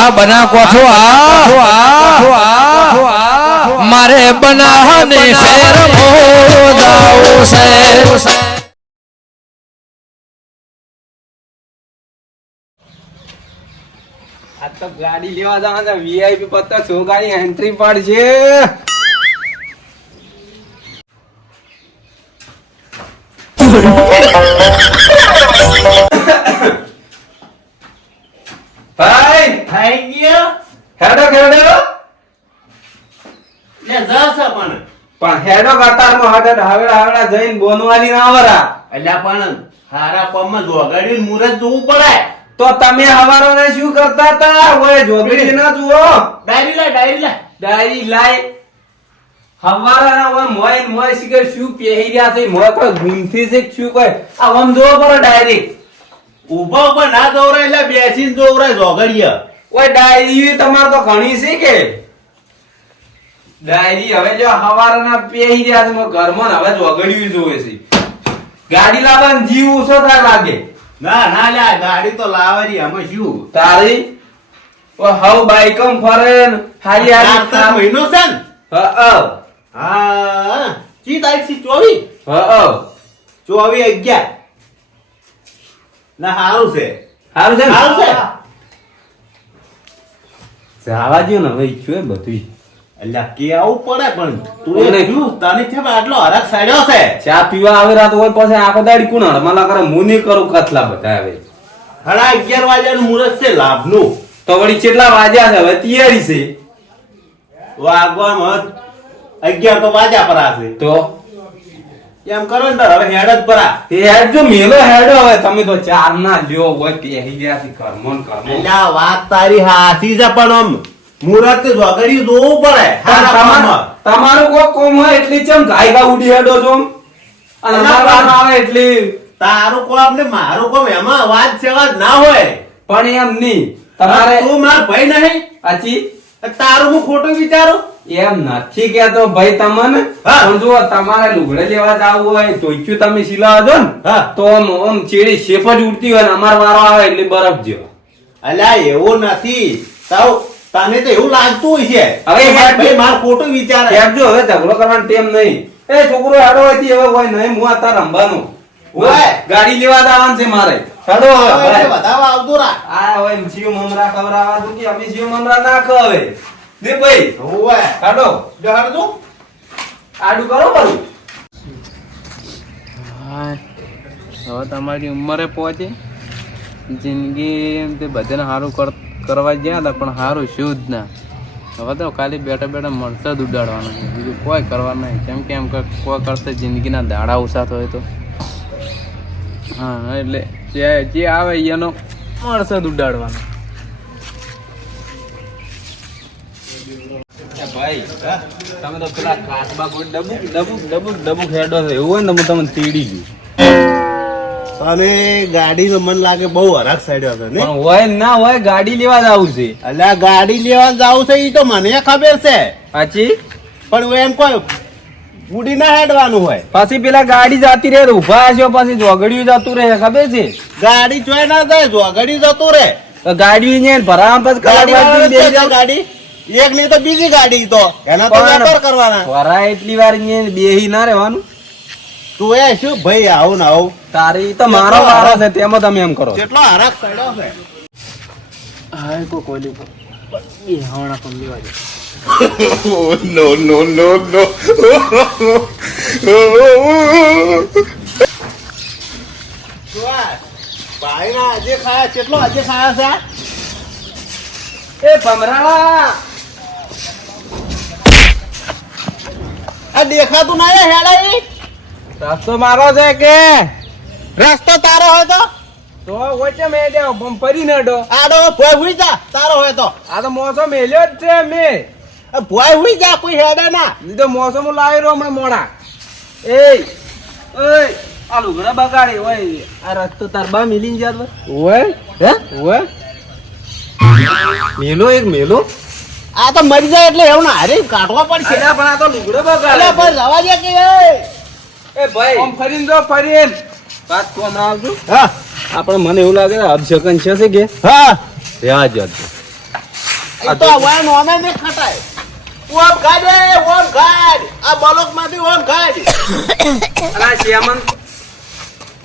આ બના કોઠો આ? મારે બનાવને શેર છે. આ તો ગાડી લેવા જવાના વીઆઈપી પત્તા છો ગાડી એન્ટ્રી પડશે ભાઈ થઈ ગયો? હેડો હેડો. લે જશે પણ પણ હેડો કતારમાં હટે હવેડા હવેડા જઈને બોનવાની ના વરા. અલ્યા પણ હારા પગમાં જોગાડી મુરત જોવું પડે. તો તમે હવારો ને શું કરતા હતા? ઓય જોગડી ના જુઓ. ડાયરી લાય ડાયરી લાય. ડાયરી લાય. હવારા ના ઓય મોય મોય શીખર શું પહેરી રહ્યા છે? મોય કોઈ ગુમથી છે શું કોઈ? આ જોવો પડે ડાયરી. ઊભો પણ ના દોરાય એટલે બેસીને દોરાય જોગડીએ. ઓય ડાયરી તમાર તો ઘણી છે કે? ડાયરી હવે જો હવારના પહેરી રહ્યા છે ઘરમાં હવે જોગડિયું જોવે છે. ગાડી લાવવાનો જીવ ઓછો થાય લાગે. ના ના લ્યા ગાડી તો લાવરી આમાં શું? તારી? ઓ હવ બાઈકમ ફરે હારી હારી તા મહિનો છે ને? હા હા ચી તારીખથી ચોવીસ? હા ચોવી અગિયાર. ના સારું છે. હારું છે હારું છે? જવા દ્યો ને હવે ઈચ્છું બધું અલ્યા કેવું પડે પણ? તું ઓલે. એ તને છે આટલો હરક સાડ્યો છે? ચા પીવા આવે રાત હોય પછી આખો દાડી કોણ હડમાલા કરે? હું નહીં કરું કથલા બધા હવે. હડા અગિયાર વાગ્યાનું મુહૂર્ત છે લાભનું. તો વળી કેટલા વાગ્યા છે? હવે તૈયારી છે. વાગવામાં અગિયાર તો વાગ્યા પર છે. તો? એમ કરો ને હવે હેડ જ પરા. હેડ જો મેલો હેડ હવે તમે તો ચાર ના લ્યો હોય પહેરી ગયા થી કરમો ને કરમો અલ્યા વાત તારી હાથી છે પણ આમ મુરત જોગડી જોવું પડે. તમાર- કોઈ કોમ હોય એટલી ચમ ગાય ગા ઉડી હેડો છો? અને મારા આવે એટલી તારું કોમ ને મારું કોમ એમાં વાત છે વાત ના હોય. પણ એમ નહીં. તમારે તું માર ભાઈ નહીં? આચી તારું હું ખોટું વિચારું? એમ નથી કેતો ભાઈ તમને? પણ જો તમારે લુગડે લેવા જવું હોય ચોચ્યું તમે સિલાવા જો ને તો આમ ચીડી શેફ જ ઉડતી હોય ને અમાર વારો આવે એટલે બરફ જેવો. અલ્યા એવું નથી. તાવ તને તો એવું લાગતું છે હવે ભાઈ માર ખોટું વિચાર. એમ જો હવે ઝઘડો કરવાનો ટેમ નહીં. એ છોકરો હેડો હોય હવે હોય નહીં હું આ તાર રમવાનું. હોય. ગાડી લેવા જવાનું છે મારે. હેડો હવે. વધાવા આવતું રાખ. આ હવે જીવ મમરા ખવડાવવા દઉં કે અમે જીવ મમરા ના ખવે ને ભાઈ હોવે. કાઢો. જો તું. આડું કરો બધું. હવે તમારી ઉંમરે પહોંચી. જિંદગી એમ તે બધાને સારું કર કરવા ગયા હતા પણ સારું શું જ ના. હવે તો ખાલી બેઠા બેઠા મળતા જ ઉડાડવાના છે. બીજું કોઈ કરવાનું નહીં. કેમ કે એમ કે કોઈ કરતા જિંદગીના દાડા ઓછા હોય તો. હા એટલે જે જે આવે એનો મળશે જ ઉડાડવાનો. ભાઈ તમે તો પેલા કાચબા કોઈ ડબુક ડબુક ડબુક ડબુક હેડો છે. એવું હોય ને હું તમને તીડી ગયું. અને ગાડીમાં મન લાગે બહુ હરખ સાડ્યો છે ને હોય ના હોય ગાડી લેવા જ છે. અલ્યા ગાડી લેવા જાવું છે ઈ તો મને ખબર છે. પાછી પણ હું એમ કોઈ ઉડી ના હેડવાનું હોય. પાછી પેલા ગાડી જાતી રે ઊભા હશો પછી જોગડિયું જતું રહે ખબર છે? ગાડી જોઈ ના જાય જો જતું રે તો ગાડી ને ભરાવા પછી ગાડી. એક નહીં તો બીજી ગાડી તો. એના તો વેપાર કરવાના. વરા એટલી વાર અહીંયા બેહી ના રહેવાનું. તું એ શું? ભાઈ આવું ના આવું. તારી તો મારો વારો છે તેમાં તમે એમ કરો કેટલો હરાક સાડ્યો છે. હા કોઈ કોઈ એ હવણા પણ લેવા દે. ભાઈ ના આજે ખાયા કેટલો આજે ખાયા છે? એ ભમરાળા! દેખાતું ના રે હેડાઈ રસ્તો મારો છે કે? રસ્તો તારો હોય તો? તો વચ્ચે મેં દેવ નડો. આડો ભોય હુઈ જા તારો હોય તો. આ તો મોસો મેલ્યો જ છે મે ભોય હુઈ જા કોઈ હેડે ના. ની તો મોસમ હું લાવી રહ્યો હમણાં મોડા. એ ઓય આ લુગડા બગાડી ઓય. આ રસ્તો તાર બા મિલી જાત ઓય હે? ઓય મેલો એક મેલો. આ તો મરી જાય એટલે એવું ના. અરે કાઢવા પડશે. અલ્યા પણ આ તો લુગડો બગાડે એટલે પણ રવા દે કે એ. એ ભાઈ. ઓમ ફરીને જો ફરીન વાત તો હમણાં આવજો. હા. આપણે મને એવું લાગે અભિષેકન છે છે કે? હા. રહ્યા જ એ તો વાય નોમે ને ખટાય. ઓમ ગાડે ઓમ ગાડ આ બલોકમાંથી ઓમ ગાડ અલા શ્યામન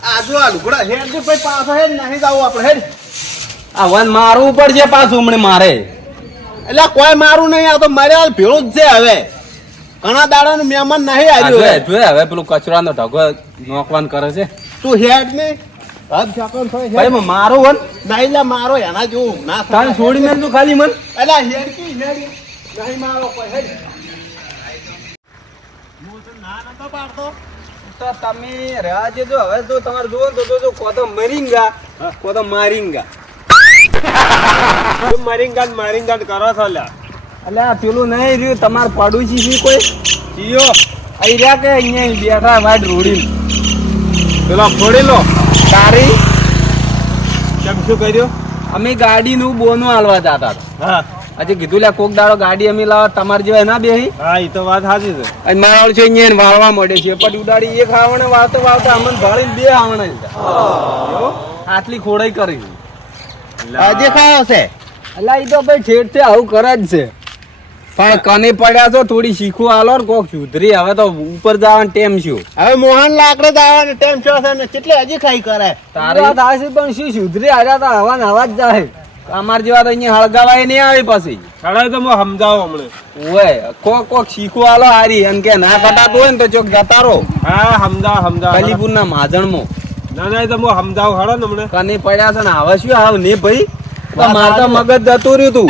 આ જો આ લુગડા હેડ જે ભાઈ પાછો હેડ નહીં જાવ આપણે હેડ આ વન મારવું પડશે પાછું હમણે મારે. એટલે કોઈ મારું નહીં આ તો મારે ભેળો જ છે હવે. ઘણા દાડા મહેમાન નહીં આવ્યું જોયે, હવે. પેલું કચરાનો ઢગો નોકવાન કરે છે. તું હેડ ને. મ- મારો વન નહીં મારો એના જેવું ના તાન છોડી તું ખાલી મન. અલા હેડ કી હેડ નહીં મારો કોઈ હેડ. હું તો ના નતો પાડતો. તો તમે રહ્યા જો હવે જો તમારે જોવો ને તો જો કોતો મરીંગા કોતો મારીંગા. તું મરીંગા ને મરીંગા ને કરો છો લ્યા. એટલે આ પેલું નહીં રહ્યું તમાર પાડોશી છે કોઈ? જીઓ અહીંયા કે અહીંયા બેઠા વાડ રોડી પેલો ફોડેલો તારી? કેમ શું કર્યું? અમે ગાડીનું બોનું હાલવા જતા હતા. હા. આજે કીધું લે કોક દાડો ગાડી અમે લાવવા તમાર જેવા ના બેહી? હા એ તો વાત સાચી છે. અને મારા છે અહીંયા વાળવા મળે છે. પણ ઉડાડી એક આવણે વાળતો વાળતો અમને ભાળીને બે આવણે આટલી ખોડાઈ કરી. આજે ખાયો છે? અલા એ તો ભાઈ ઠેઠથી આવું કરે જ છે. પણ કને પડ્યા તો થોડી શીખવું આલો ને કોક સુધરી. હવે તો ઉપર જવાનું ટેમ છું. હવે મોહન લાકડે જ ટેમ છો છે ને કેટલી હજી ખાઈ કરે? તારે વાત હાચી પણ શું સુધરી? આવ્યા તો હવા ને હવા જ જાય. અમાર જેવા તો અહીંયા હળગાવાય નહીં આવે પછી. સડાય તો હું સમજાવો હમણાં. ઓય કોક કોક શીખવું આલો હારી. એમ કે ના કટાતું હોય ને તો ચોક જતા રહો. હા સમજાવ સમજાવ. કલીપુર ના માજણમાં. ના ના એ તો હું સમજાવ હળો ને હમણાં. કને પડ્યા છે ને? હવે શું આવ? ને ભાઈ? તો મગજ જતું રહ્યું તું.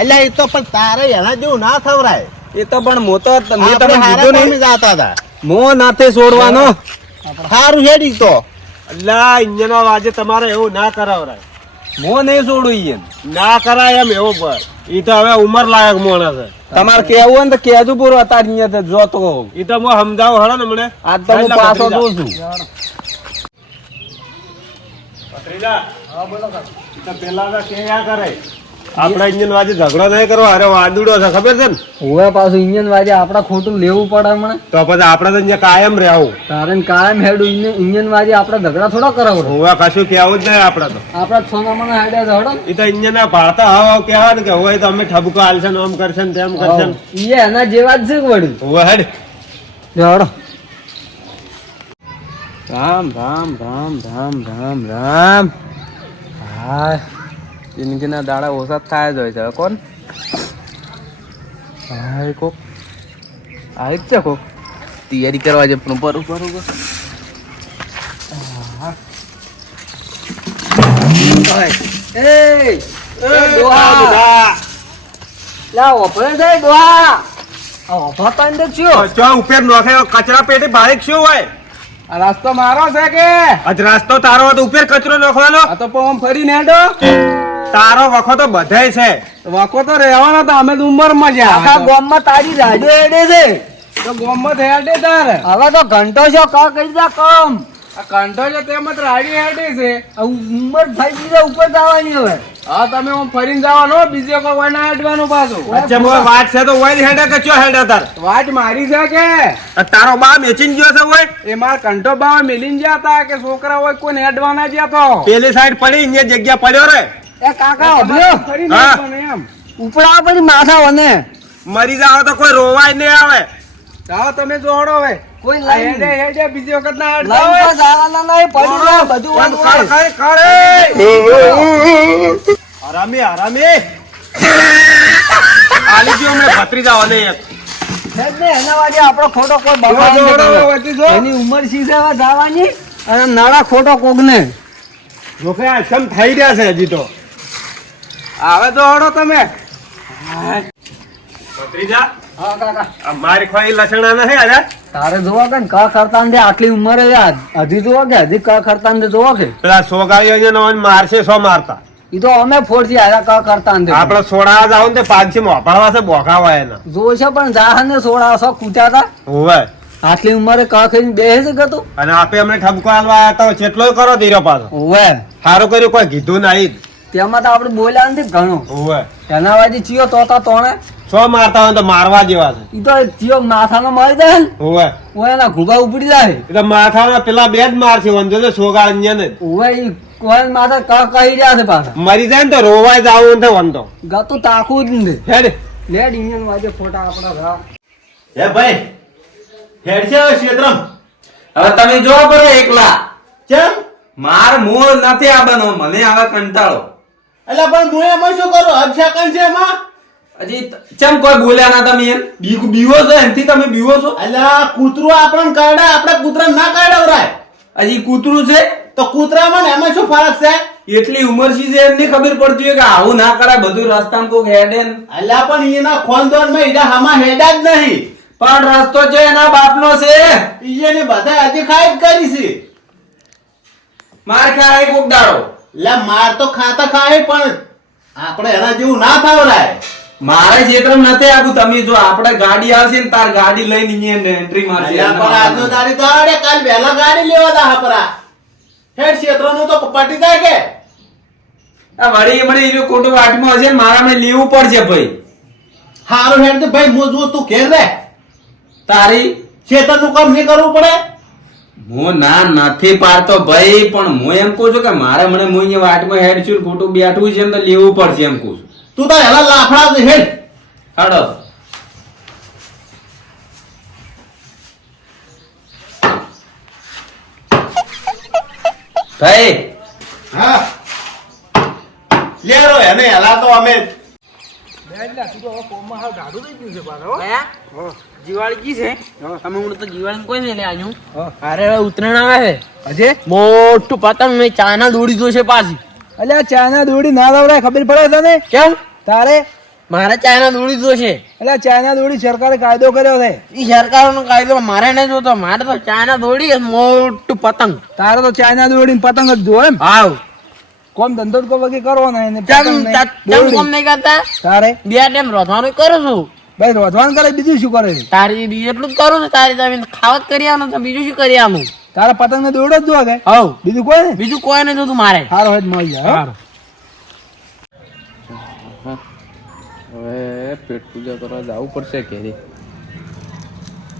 એટલે એ તો પણ તારે એના જેવું ના થવરાય. એ તો પણ મોતો મેં આપણે તમને કીધું નહીં. જાતા હતા? મો નાથે છોડવાનો સારું હેડી તો. અલ્લા ઇન્જનો આજે તમારે એવું ના કરાવરાય. મો નહીં છોડું ઈ એમ. ના કરાય એમ એવું પર ઈ તો હવે ઉંમર લાયક માણસ છે. તમારે કેવું હોય ને તો પૂરું પૂરો અત્યારે અહીંયા જોતો ઈ તો હું સમજાવ હળો ને હમણે. આજ તો હું પાછો જોઉં છું. આપડા ઇન્જિન વાજે ઝઘડો નહીં કરવો અરે વાંદુડો છે ખબર છે ને? હવે પાછું ઇન્જન વાજે ખોટું લેવું પડે તો પછી આપડે તો અહીંયા કાયમ રહેવું. તારે કાયમ હેડું ઇન્જિન વાજે આપડે ઝઘડા થોડા કરાવો હવે કશું કેવું જ નહીં આપણે તો. આપડા સોનામાં હેડ્યા છે હડો. તો ઇન્જિન ના ભાળતા હાવ હાવ કહેવાય ને કે હોય તો અમે ઠબકો હાલશે ને આમ કરશે ને તેમ કરશે ને. ઈ એના જેવા જ છે હવે હેડ. હડો. રામ રામ રામ રામ રામ રામ. હા જિંદગીના દાડા ઓછા થાય જ હોય છે. કોણ? હા કોક. આવી જ છે કોક. તૈયારી કરવા છે પણ ઉપર ઉપર ઉપર. આ કચરા પેટી બારીક શું હોય? આ રસ્તો મારો છે કે? આજ રાસ્તો તારો હતો ઉપર કચરો નાખવાનો. આ તો પણ ફરી ફરીને હેડો તારો વખો તો બધાય છે. વખો તો રહેવાનો તો અમે તો ઉંમરમાં જ આખા ગામમાં તારી રાજો હેડે છે. તો ગામમાં માં હેડે તાર. હવે તો ઘંટો છો ક કરી દા કમ. આ ઘંટો છે તેમ જ રાડી હેડે છે. ઉંમર થઈ ગઈ ઉપર જવાની હવે. હા તમે હું ફરીને જવાનો બીજો કોઈ વાય ના હેડવાનું પાછું. અચ્છા મોય વાત છે તો વાય હેડે કે ચો હેડે તાર? વાટ મારી છે કે? તારો બા મેચીન ગયો છે ઓય? એ માર કંઠો બા મેલીન ગયા હતા કે છોકરા હોય કોઈ હેડવા ના ગયા તો? પેલી સાઈડ પડી ને જગ્યા પડ્યો રે. એ કાકા ફરી હા. એમ. ઉપડા પછી માથા વને. મરી જાવ તો કોઈ રોવાય નહીં આવે. જાઓ તમે જોડો હવે. કોઈ લાઈન- હેડે હેડે બીજી વખત ના હેડતા લાઈન હોય. જવાના નહીં, પડી બધું ખડ, હરામી હરામી. આલી ગયો મેં ભત્રીજા વાલે એક. એના વાગે આપણો ખોટો કોઈ બગાડ. એની ઉંમર શી છે હવે જવાની? અને નાળા ખોટો કોકને જોકે આ સમ થઈ રહ્યા છે હજી તો. આવે તો હડો તમે. ભત્રીજા હા કાકા. મારી ખોઈ લસણા નથી આજે? તારે જોવા કે ક કરતા ને આટલી ઉંમરે યાદ? હજી જોવા કે હજી કરતા ખરતા ને જોવા કે? પેલા સો અહીંયા મારશે સો મારતા. ઈ તો અમે ફોડથી આયા કા કરતા ને આપણે સોડા જાવ ને તે પાંચસી મોપાડવા છે એના. જોશે પણ જાહને સોડા સો કૂટ્યા હોવે. આટલી ઉંમરે કા કરીને બેસે છે ગતું અને આપે અમને ઠપકો આવ્યા તો કેટલો કરો ધીરો પાછો. ઓવે સારું કર્યું કોઈ કીધું નહીં. તેમાં તો આપણે બોલ્યા નથી ઘણું. હોવે. એના વાજી ચિયો તો ત્રણે તોણે. છો મારતા હોય તો મારવા જેવા છે. ઈ તો જીઓ માથાનો મારી દે ને હોવે. ઓય એના ઘૂઘા ઉપડી જાય. એટલે તો માથાના પેલા બે જ માર છે વંજો તો સોગાળ ને ને ઓય ઈ કોઈ માથા ક કહી રહ્યા છે પાછા. મરી જાય ને તો રોવાય જાવ ને વંતો ગાતું તાકું જ નથી હેડ. લેડ ઇન્જન વાજે ફોટા આપણા ઘા. હે ભાઈ હેડ છે હવે ક્ષેત્રમ? હવે તમે જો પડે એકલા. ચમ? માર મોર નથી આબનો મને આવા કંટાળો. એટલે પણ હું એમાં શું કરું? અભિષેકન છે એમાં? હજી ચમ કોઈ બોલ્યા ના તમે એમ? બીક બીવો છો એનથી તમે બીવો છો? એટલે કૂતરું આપણને કાઢે આપણે કૂતરા ના કાઢવરાય હજી કૂતરું છે? તો કૂતરામાં ને એમાં શું ફરક છે? એટલી ઉંમર છે એમને ખબર પડતી હોય કે આવું ના કરાય બધું રસ્તામાં કોક હેડે અલ્યા પણ એના ખોનદોનમાં ઈડા હામાં હેડા જ નહીં. પણ રસ્તો છે એના બાપનો છે. ઈજેને બધા હજી ખાઈ જ કરી છે. માર ખાય કોક દાડો. એટલે માર તો ખાતા ખાય પણ આપણે એના જેવું ના થાવરાય મારે ક્ષેત્રમાં નથી આવું તમે જો આપણે ગાડી આવશે ને તાર ગાડી લઈને અહીંયા એન્ટ્રી મારશે. પણ આજનો તારી તો અરે કાલ વહેલા ગાડી લેવા દા હપરા. હેડ ક્ષેત્રનું તો પટી જાય કે? આ વળી મને એનું ખોટું વાટમાં હશે ને મારા મેં લેવું પડશે ભાઈ. હારું હેડ તો ભાઈ હું જો તું ઘેર રે. તારી? ક્ષેત્રનું કામ નહીં કરવું પડે? હું ના નથી પાડતો ભાઈ પણ હું એમ કહું છું કે મારે મને હું અહીંયા વાટમાં હેડ છું ખોટું બેઠું છે એમ તો લેવું પડશે એમ કહું છું. તું તો હેલા લાફડા છે હેડ. હાડો. ભાઈ. હા. લેરો એને હેલા તો અમે દિવાળી છે. અમે હું તો દિવાળી કોઈ નહીં લે આવ્યું. અરે હવે ઉત્તરાયણ આવે છે. હજે મોટું પતંગ મેં ચાના દોડી જોશે પાછી. અલ્યા ચાના દોડી ના લવરાય ખબર પડે તને? કેમ? તારે? મારે ચાઇના દોડી જોશે. એટલે ચાઇના દોડી સરકારે કાયદો કર્યો છે. ઈ સરકારનો કાયદો મારે નહીં જોતો મારે તો ચાઇના દોડી મોટું પતંગ. તારે તો ચાઇના દોડી પતંગ જ જો એમ. હાવ કોમ ધંધો કોઈ વગી કરવો ને ચમ કોમ નહીં કરતા? તારે? બે ટાઈમ રોધવાનું કરું છું. ભાઈ રોધવાન કરે બીજું શું કરે તારી બીજું એટલું જ કરું છું તારી તમે ખાવત કરી આવું તો બીજું શું કરી આવું તારા પતંગ ને દોડો જ જોવા કે હવ બીજું કોઈ બીજું કોઈ નહીં જોતું મારે. સારો હોય મળી જાય હો. હવે પેટ પૂજા કરવા જવું પડશે કેરી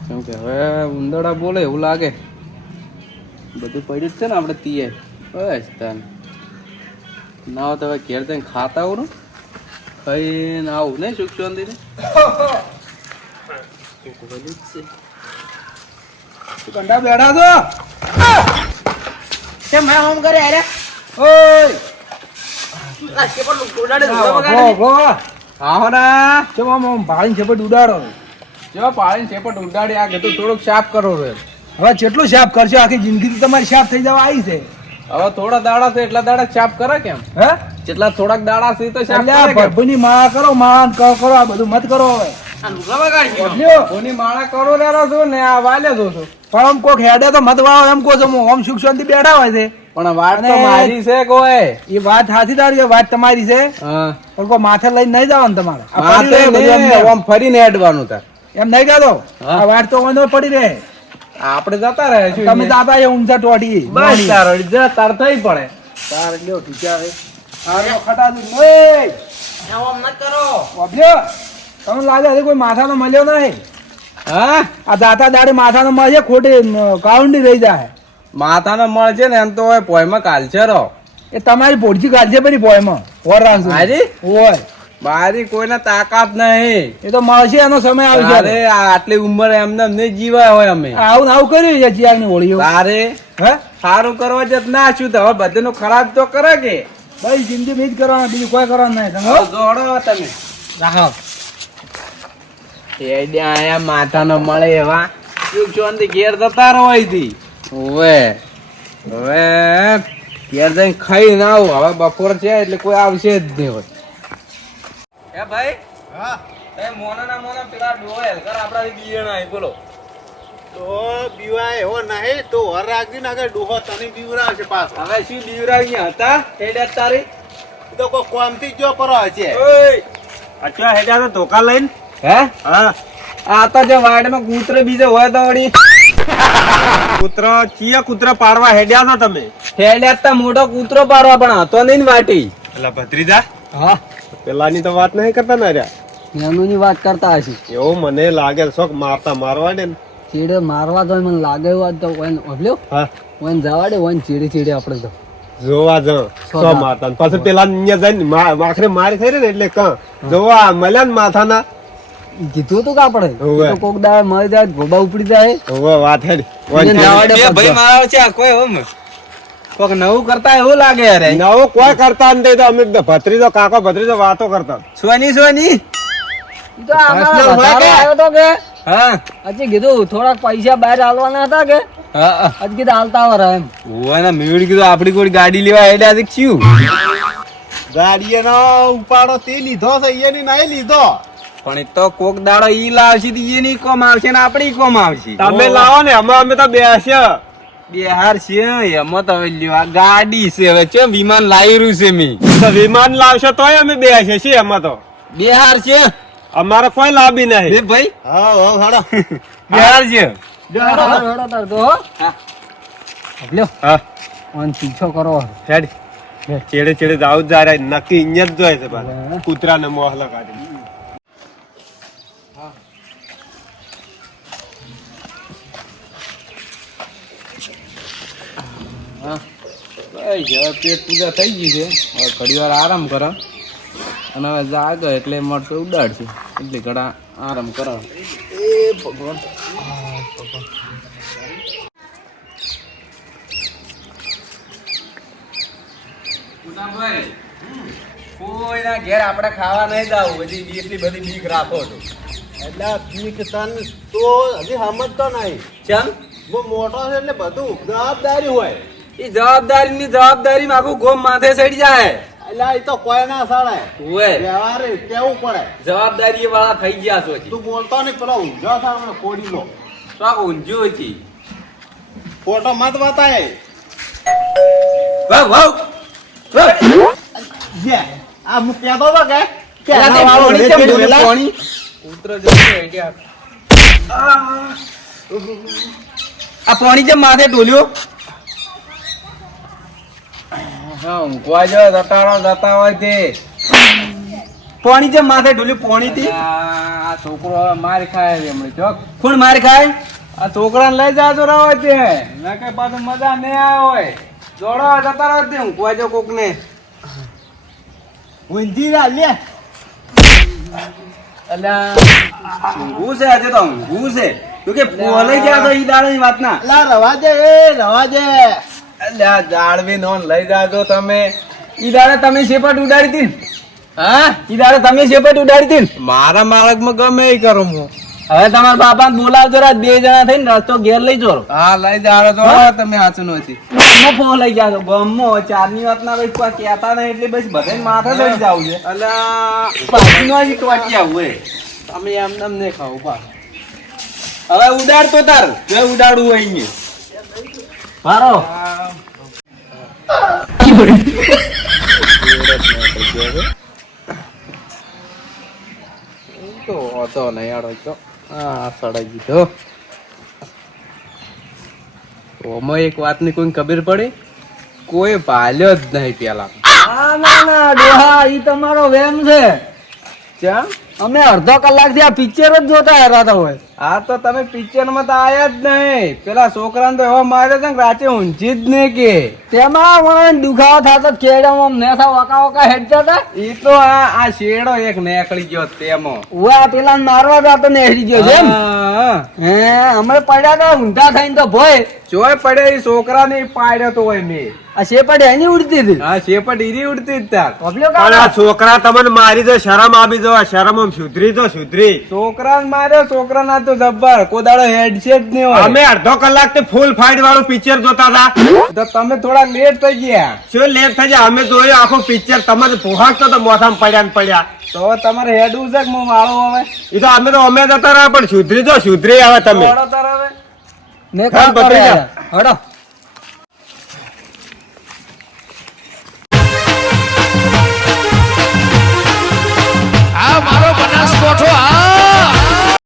કેમ કે હવે ઉંદરડા બોલે એવું લાગે. બધું પડ્યું જ છે ને આપણે તીએ. બસ તાન ના હોય તો હવે ઘેર જઈને ખાતા આવું ને. ખાઈને આવું નહીં સુખ શાંતિ તું કંટા બેઠા છો? કેમ મેં હોમ કરે અરે હવે કરશો આખી જિંદગી થઈ જવા આવી એટલા દાડા સાફ કરે કેમ હે થોડાક દાડા છે તો એટલે કરે કરો માં કરો આ બધું મત કરો હવે માળા કરો ને આ વાલે જો છું હેડે તો મત વાળો, એમ કહો છો, હું આમ સુખ શાંતિ બેઠા હોય છે. પણ વાત તો મારી છે કોઈ. એ વાત સાચી તારી વાત તમારી છે. પણ કોઈ માથે લઈને નહીં જવાનું તમારે. માથે ને. આમ ફરીને હેડવાનું તાર. એમ નહીં કહેતો? આ વાત તો ઓનો પડી રહે. આપણે જતા રહે છું તમે દાદા એ ઊંઝા ટોડી બસ તાર જા તાર થઈ પડે. તાર લ્યો ઠીકા હવે ખટા ખટાદુ ઓય હોમ મત કરો. ઓબ્યો તમને લાગે છે કોઈ માથાનો મળ્યો નહીં? હા? આ દાતા દાડે માથાનો મળે ખોટી કાઉન્ડી રહી જાય. માથાનો મળ છે ને એમ તો હોય પોયમાં કાલશે રહો એ તમારી પોડજી ગાલશે પડી પોયમાં. ઓર રાખજો હાજી? ઓય. મારી કોઈને તાકાત નહીં. એ તો મળશે એનો સમય આવશે અરે આટલી ઉંમર એમને એમ નહીં જીવાય હોય અમે. આવું આવું કર્યું છે ચિયારની હોળીઓ. તારે હે? સારું કરવા જત ના છું તો હવે બધાનું ખરાબ તો કરે કે. ભાઈ જિંદગી બીજ કરવાના બીજું કોઈ કરવાનું નહીં. તમે? જોડો તમે. રાખો એ આયા માથાનો મળે એવા. સુખ છો ઘેર જતા રહો અહીંથી? હવે હવે ઘેર જઈને ખાઈ ના આવું. હવે બપોર છે એટલે કોઈ આવશે જ નહીં હોય. એ ભાઈ? હા. એ મોના ના મોના પેલા ડોહા હેલકર આપણાથી બીએ ના બોલો. તો બીવાય એવો નહીં તો વર રાખજી ને આગળ ડોહો તને બીવરાવશે પાસ હવે શું બીવરાવી હતા હેડ્યા તારી? તો કોઈ કોમથી જો કરો હશે. ઓય. અચ્છા હેડા તો ધોકા લઈને. હે? હા. આ તો જે વાડમાં કૂતરે બીજો હોય તો વળી કૂતરો ચિયા કૂતરો પાડવા હેડ્યા છો તમે? હેડ્યા તો મોટો કૂતરો પાડવા પણ હતો નહીં વાટી. એટલે ભત્રીજા હા. પેલાની તો વાત નહીં કરતા ને રહ્યા નેનુની વાત કરતા હશે. એવું મને લાગે શોખ મારતા મારવા દે ને. ચીડે મારવા તો મને લાગે એવું તો કોઈ ઓભલ્યો. હા. કોઈ જવા દે કોઈ ચીડે ચીડે આપણે તો. જોવા જ સો મારતા. પાછું પેલા અહીંયા જઈને આખરે મારી થઈ રહી ને એટલે ક જોવા મળ્યા ને માથાના. કીધું તું કાપડ. તો કોક દાડે મરી જાય ગોબા ઉપડી જાય. હવે વાત પાછો. ભાઈ મારા છે કોઈ હમ. કોક નવું કરતા એવું લાગે અરે નવું કોઈ કરતા નથી તો અમે તો ભત્રીજો કાકો ભત્રીજો વાતો કરતા. સોની સોની. તો અમારા હોય કે? આવ્યો તો કે? હા. હજી કીધું થોડાક પૈસા બહાર હાલવાના હતા કે? હા હા. હજી કીધું હાલતા વર એમ. ને મેળ કીધું આપડી કોઈ ગાડી લેવા એટલે આજે શું? ગાડીએ ઉપાડો તે લીધો છે એની નહીં લીધો. પણ એ તો કોક દાડો ઈ લાવશે તો એની કોમ આવશે ને આપડી કોમ આવશે. તમે લાવો ને અમે અમે તો બેસ્યા બિહાર છે એમાં તો હવે લ્યો આ ગાડી છે હવે છે વિમાન લાવ્યું છે મી? તો વિમાન લાવશે તોય અમે બેસીએ છીએ એમાં તો? બિહાર છે? અમારે કોઈ લાભી બે નહીં ભાઈ? હા હા હાડો બિહાર છે? હેડો, હેડો તાર તો હો. લ્યો. હા. ઓન પીછો કરો. હેડ. ચેડે ચેડે જાવ જ જા રહ્યા નક્કી જ છે પાછા. કૂતરાને મોહલા કાઢી ભાઈ હવે પેટ પૂજા થઈ ગઈ છે. હવે ઘડી વાર આરામ કરો. અને હવે જાગે એટલે મળશે ઉડાડશે. એટલે ઘડા આરામ કરો. એ ભગવાન કોઈના ઘેર આપણે ખાવા નહીં જાવ. બધી એટલી બધી બીક રાખો છો. એટલે બીક તન તો હજી સમજતો નહીં. ચમ? બહુ મોટો છે એટલે બધું જવાબદારી હોય. એ જવાબદારીની જવાબદારી આખું ગોમ માથે ચડી જાય. એટલે એ તો કોઈ ના સડાય ઓએ વ્યવહારે કેવું પડે? જવાબદારી વાળા થઈ ગયા છો તું બોલતો નહીં પેલો ઊંઝો સામે કોડી લો તો આ ઊંઝું હતી ફોટો મત બતાય. વાવ વાવ. જે આ કહેતો હતો કે કે અલા, વાળો તે પેલા- પોણી? ઉતરો જશે એટલે આ- આ પોણી જેમ માથે ઢોલ્યો હા ઊંઘવા જો જતાડો જતા હોય તે. પોણી જેમ માથે ઢોલ્યું પોણી થી આ છોકરો માર ખાય છે હમણાં ચોક કોણ માર ખાય? આ છોકરાને લઈ જાજો રહો તે. ના કઈ પાછું મજા ન આવે હોય. જોડો જતા રહો તે ઊંઘવા જો કોક ને ઊંઝી રા લે. અલા ઊંઘું છે આજે તો ઊંઘું છે. તું કે પોલાઈ ગયા તો ઈ દાડાની વાત ના લા રવા દે એ રવા દે. અલ્યા જાળવી નોન લઈ જાજો તમે. ઈ દાડે તમે શેપટ ઉડાડી હતી હા? ઈ દાડે તમે શેપટ ઉડાડી હતી? મારા માર્ગમાં ગમે એ કરું હું. હવે તમારા બાપા બોલાવજો રાત બે જણા થઈને રસ્તો ઘેર લઈ જો હા લઈ જાડો તો તમે હાચું નથી ફો લઈ જાજો ગમો. ચારની વાત ના ભાઈ કોઈ કહેતા નહીં એટલે બસ બધે માથે લઈ જાવ છે. અલ્યા પાછીનો જ આવું તમે એમ નામ નહીં ખાવ પા હવે ઉડાડતો તાર જો ઉડાડવું હોય અહીંયા. મારો તો હતો ની આડો તો આ સડાઈ દીધો. ઓમાં એક વાતની કોઈ ખબર પડી? કોઈ ભાલ્યો જ નહીં પેલા. ના ના ના ડોહા ઈ તમારો વેમ છે. ચા? અમે અડધો કલાકથી આ પિક્ચર જ જોતા હેરાતા હોય. આ તો તમે પિક્ચરમાં તો આયા જ નહીં. પેલા છોકરાને તો એવા મારે છે ને રાતે ઊંઘી જ નહીં કે. તેમાં મને દુખાવો થતો કેડામાં નેસા વકા વકા હેડતા હતા? એ તો આ આ શેડો એક નેકળી ગયો તેમાં. ઉવા પેલા મારવા જાતો નેકળી ગયો છે હે. અમે પડ્યા તો ઊંધા થઈને તો ભોય. જોય પડે એ છોકરાને પાડ્યો તો હોય મેં આ શેપટ એની ઉડતી હતી? હા શેપટ ઈરી ઉડતી જ તાર પણ આ છોકરા તમને મારી દો શરમ આપી દો આ શરમ આમ સુધરી તો સુધરી. છોકરાને માર્યો છોકરાના તો જબ્બર કોદાળો હેડ છે હોય. અમે અડધો કલાકથી ફૂલ ફાઈટ વાળું પિક્ચર જોતા હતા. તો તમે થોડા લેટ થઈ ગયા. શું લેટ થઈ ગયા? અમે જોયું આખું પિક્ચર તમે પહોંચતો તો મોથામાં પડ્યા ને પડ્યા. તો તમારે હેડું છે કે વાળો હવે? એ તો અમે તો અમે જતા રહ્યા પણ સુધરી જો સુધરી આવે તમે. ને હડો. મારો